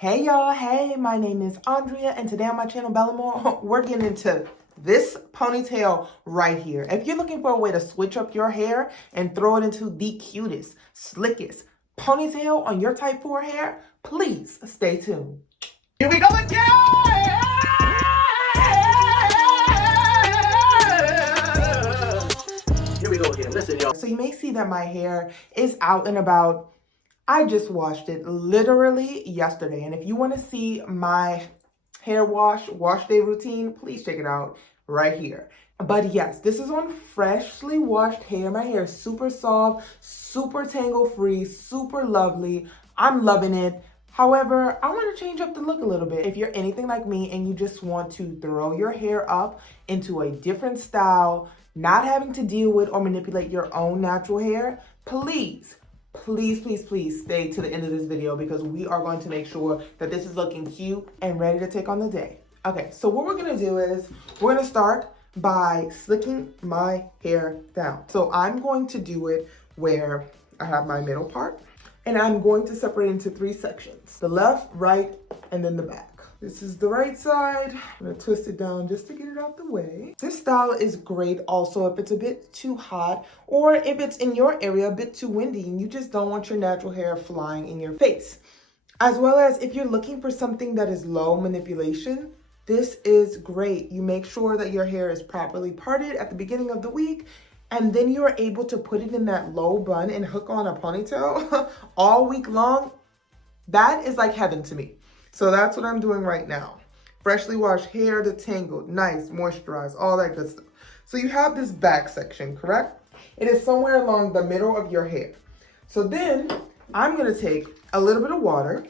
Hey y'all, hey, my name is Andrea and today on my channel Bellamore, we're getting into this ponytail right here. If you're looking for a way to switch up your hair and throw it into the cutest, slickest ponytail on your type 4 hair, please stay tuned. Here we go again! Here we go again, listen y'all. So you may see that my hair is out and about. I just washed it literally yesterday. And if you want to see my hair wash day routine, please check it out right here. But yes, this is on freshly washed hair. My hair is super soft, super tangle free, super lovely. I'm loving it. However, I want to change up the look a little bit. If you're anything like me and you just want to throw your hair up into a different style, not having to deal with or manipulate your own natural hair, please stay to the end of this video because we are going to make sure that this is looking cute and ready to take on the day. Okay, so what we're gonna do is we're gonna start by slicking my hair down. So I'm going to do it where I have my middle part and I'm going to separate into 3 sections: the left, right, and then the back. This is the right side. I'm gonna twist it down just to get it out the way. This style is great also if it's a bit too hot or if it's in your area a bit too windy and you just don't want your natural hair flying in your face. As well as if you're looking for something that is low manipulation, this is great. You make sure that your hair is properly parted at the beginning of the week and then you're able to put it in that low bun and hook on a ponytail all week long. That is like heaven to me. So that's what I'm doing right now. Freshly washed hair, detangled, nice, moisturized, all that good stuff. So you have this back section, correct? It is somewhere along the middle of your hair. So then I'm gonna take a little bit of water.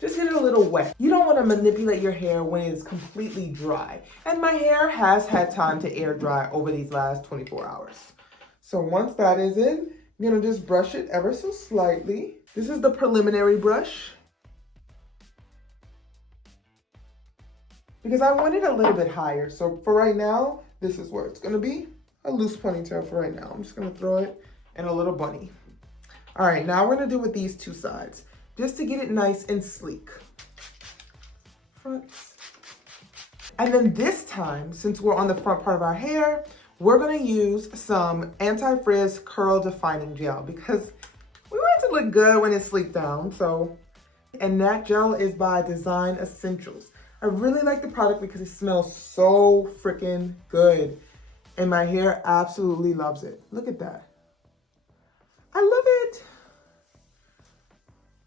Just get it a little wet. You don't wanna manipulate your hair when it is completely dry. And my hair has had time to air dry over these last 24 hours. So once that is in, I'm gonna just brush it ever so slightly. This is the preliminary brush because I want it a little bit higher. So for right now, this is where it's gonna be. A loose ponytail for right now. I'm just gonna throw it in a little bunny. All right, now we're gonna do with these 2 sides just to get it nice and sleek. Front. And then this time, since we're on the front part of our hair, we're gonna use some anti-frizz curl defining gel because we want it to look good when it's sleeked down. And that gel is by Design Essentials. I really like the product because it smells so freaking good. And my hair absolutely loves it. Look at that. I love it.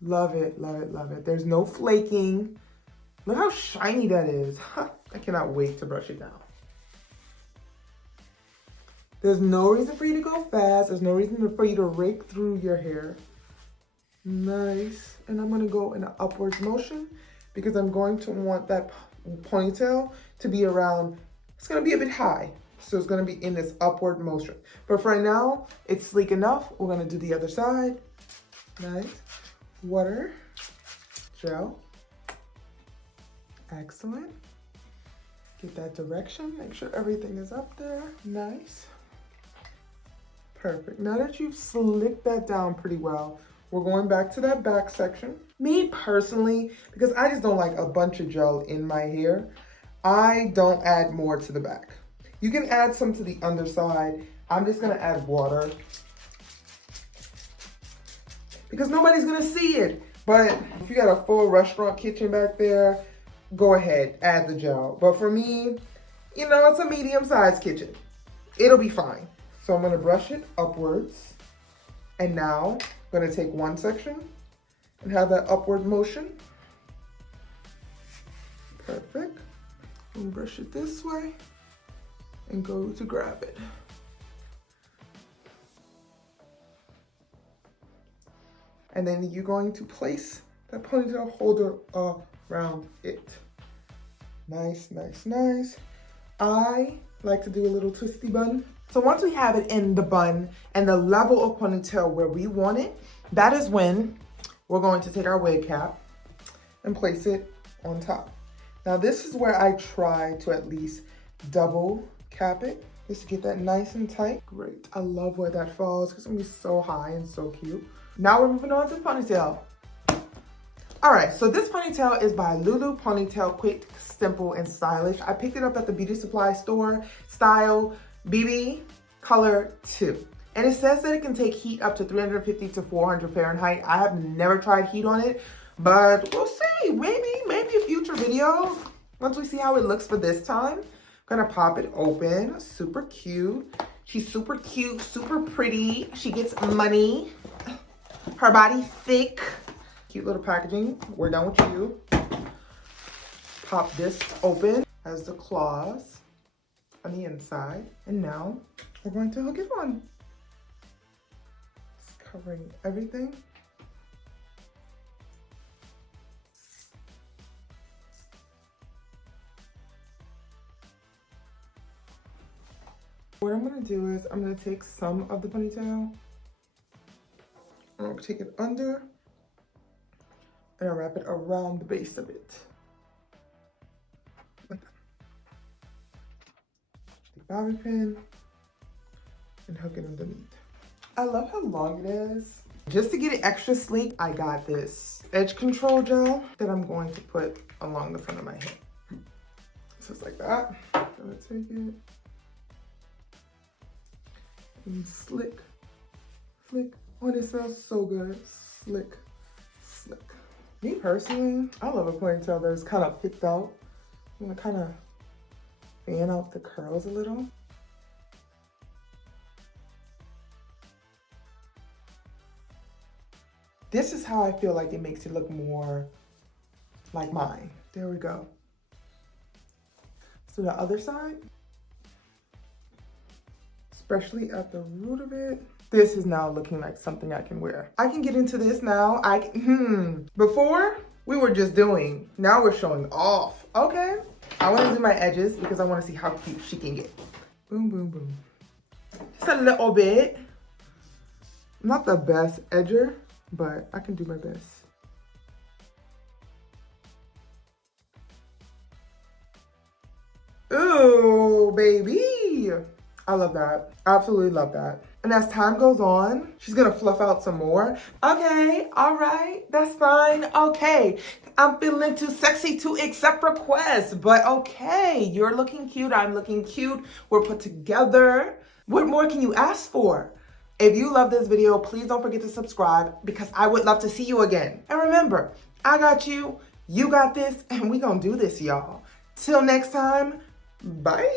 Love it, love it, love it. There's no flaking. Look how shiny that is. I cannot wait to brush it down. There's no reason for you to go fast. There's no reason for you to rake through your hair. Nice. And I'm gonna go in an upwards motion because I'm going to want that ponytail to be around, it's gonna be a bit high. So it's gonna be in this upward motion. But for right now, it's sleek enough. We're gonna do the other side. Nice. Water, gel. Excellent. Get that direction. Make sure everything is up there. Nice. Perfect. Now that you've slicked that down pretty well, we're going back to that back section. Me personally, because I just don't like a bunch of gel in my hair, I don't add more to the back. You can add some to the underside. I'm just gonna add water because nobody's gonna see it. But if you got a full restaurant kitchen back there, go ahead, add the gel. But for me, you know, it's a medium-sized kitchen. It'll be fine. So I'm gonna brush it upwards. And now I'm gonna take one section and have that upward motion. Perfect. And brush it this way and go to grab it. And then you're going to place that ponytail holder around it. Nice, nice, nice. I like to do a little twisty bun. So once we have it in the bun and the level of ponytail where we want it, that is when we're going to take our wig cap and place it on top. Now this is where I try to at least double cap it just to get that nice and tight. Great, I love where that falls because it's gonna be so high and so cute. Now we're moving on to the ponytail. All right, so this ponytail is by Lulu Ponytail, quick, simple, and stylish. I picked it up at the beauty supply store, style BB color 2. And it says that it can take heat up to 350 to 400 Fahrenheit. I have never tried heat on it, but we'll see. Maybe a future video, once we see how it looks for this time. I'm gonna pop it open. Super cute. She's super cute, super pretty. She gets money. Her body thick. Cute little packaging. We're done with you. Pop this open. Has the claws on the inside. And now we're going to hook it on. It's covering everything. What I'm gonna do is I'm gonna take some of the ponytail. I'm gonna take it under and I'll wrap it around the base of it. Like that. Take the bobby pin and hook it underneath. I love how long it is. Just to get it extra sleek, I got this edge control gel that I'm going to put along the front of my head. So it's like that. I'm gonna take it and slick, flick. Oh, it smells so good. Slick, slick. Me personally, I love a ponytail that is kind of picked out. I'm gonna kind of fan out the curls a little. This is how I feel like it makes it look more like mine. There we go. So the other side, especially at the root of it, this is now looking like something I can wear. I can get into this now. Before, we were just doing. Now we're showing off. Okay. I want to do my edges because I want to see how cute she can get. Boom, boom, boom. Just a little bit. I'm not the best edger, but I can do my best. Ooh, baby. I love that. Absolutely love that. And as time goes on, she's gonna fluff out some more. Okay, all right, that's fine. Okay, I'm feeling too sexy to accept requests, but okay, you're looking cute, I'm looking cute. We're put together. What more can you ask for? If you love this video, please don't forget to subscribe because I would love to see you again. And remember, I got you, you got this, and we gonna do this, y'all. Till next time, bye.